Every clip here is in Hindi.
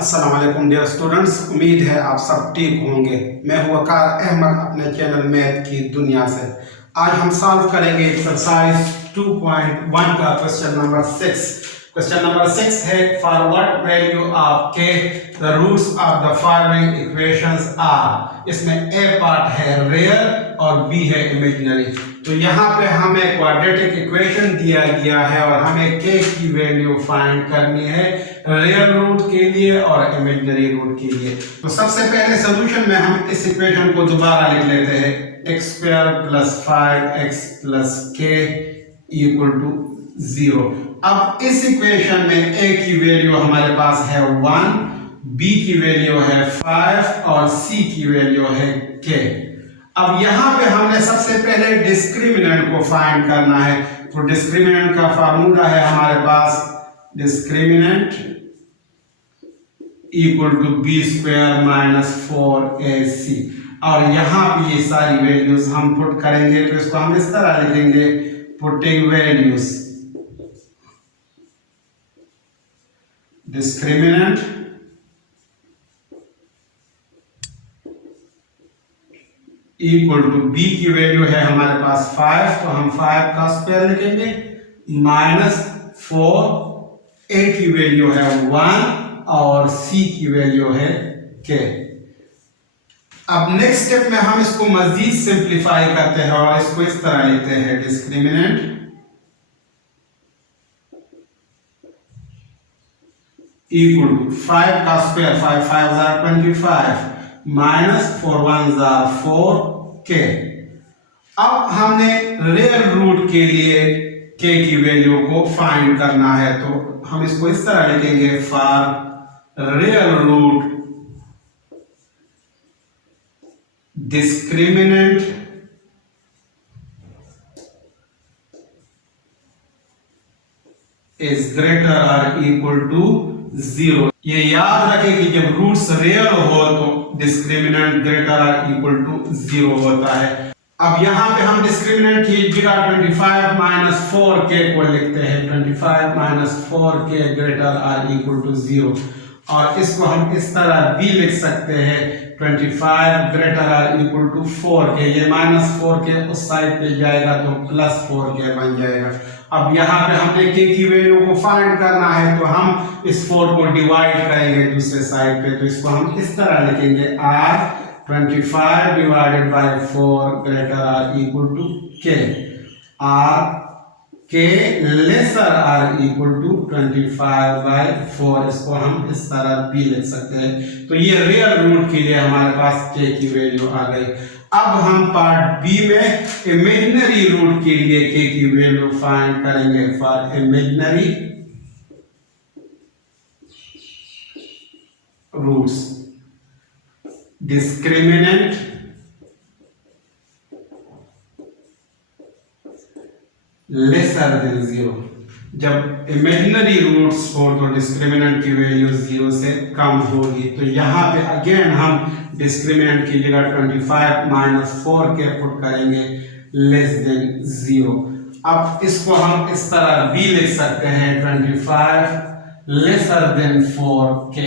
अस्सलाम वालेकुम डियर स्टूडेंट्स, उम्मीद है आप सब ठीक होंगे। मैं हूं वकार अहमद अपने चैनल मैथ की दुनिया से। आज हम सॉल्व करेंगे एक्सरसाइज 2.1 का क्वेश्चन नंबर 6। क्वेश्चन नंबर 6 है for what value of K the roots of the following equations are. इसमें ए पार्ट है रियल और बी है इमेजिनरी। तो यहाँ पे हमें क्वाड्रेटिक इक्वेशन दिया गया है और हमें के की वैल्यू फाइंड करनी है रियल रूट के लिए और इमेजिनरी रूट के लिए। तो सबसे पहले सॉल्यूशन में हम इस इक्वेशन को दोबारा लिख लेते हैं x square plus 5x plus के इक्वल टू 0। अब इस इक्वेशन में a की वैल्यू हमारे पास है 1, b की वैल्यू है 5 और c की वैल्यू है k। अब यहां पे हमने सबसे पहले डिस्क्रिमिनेंट को फाइंड करना है। तो डिस्क्रिमिनेंट का फार्मूला है हमारे पास discriminant equal to b square minus 4ac। और यहां भी ये सारी वैल्यूज हम पुट करेंगे। तो इसको हम इस तरह लिखेंगे putting values discriminant equal to B की वैल्यू है हमारे पास 5, तो हम 5 का स्क्वायर लिखेंगे माइनस 4, a की वैल्यू है 1 और c की वैल्यू है k। अब नेक्स्ट स्टेप में हम इसको मजीद सिंप्लीफाई करते हैं और इसको इस तरह लिखते हैं डिस्क्रिमिनेंट इक्वल टू 5 का square 5 5 jar 25 minus 4 1 jar 4k। अब हमने रियल रूट के लिए k की वैल्यू को फाइंड करना है। तो हम इसको इस तरह लिखेंगे for real root discriminant is greater और इक्वल टू 0। ये याद रखें कि जब रूट्स रियल हो तो डिस्क्रिमिनेंट ग्रेटर और इक्वल टू 0 होता है। अब यहां पे हम डिस्क्रिमिनेंट की जगह 25 माइनस 4k को लिखते हैं 25 माइनस 4k ग्रेटर और इक्वल टू 0। और इसको हम इस तरह भी लिख सकते हैं 25 ग्रेटर और इक्वल टू 4k। ये माइनस 4k उस साइड पे जाएगा तो प्लस 4k बन जाएगा। अब यहाँ पे हमने k की वैल्यू को फाइंड करना है तो हम इस 4 को डिवाइड करेंगे दूसरे साइड पे। तो इसको हम इस तरह लिखेंगे r 25 डिवाइडेड बाय 4 ग्रेटर और equal to k। r k lesser और इक्वल टू 25 बाय 4। इसको हम इस तरह भी लिख सकते हैं। तो ये रियल रूट के लिए हमारे पास k की वैल्यू आ गई। अब हम पार्ट बी में इमेजिनरी रूट के लिए k की वैल्यू फाइंड करेंगे for imaginary roots discriminant lesser than 0। जब इमेजिनरी रूट्स हो तो डिस्क्रिमिनेंट की वैल्यू 0 से कम होगी। तो यहाँ पे अगेन हम डिस्क्रिमिनेंट की जगह 25 माइनस 4k पुट करेंगे लेस देन 0। अब इसको हम इस तरह भी लिख सकते हैं 25 लेसर देन 4k।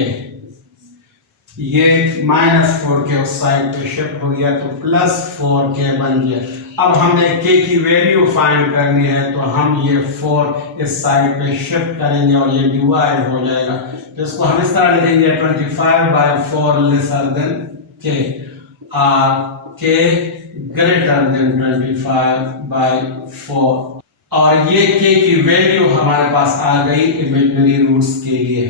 ये माइनस 4k उस साइड पे शिफ्ट हो गया तो प्लस 4k बन गया। अब हमने k की वैल्यू फाइंड करनी है तो हम ये 4 इस साइड पे शिफ्ट करेंगे और ये डिवाइड हो जाएगा। तो इसको हम इस तरह लिखेंगे 25 बाय 4 लेसर देन k और k ग्रेटर देन 25 बाय 4। और ये k की वैल्यू हमारे पास आ गई इमेजिनरी रूट्स के लिए।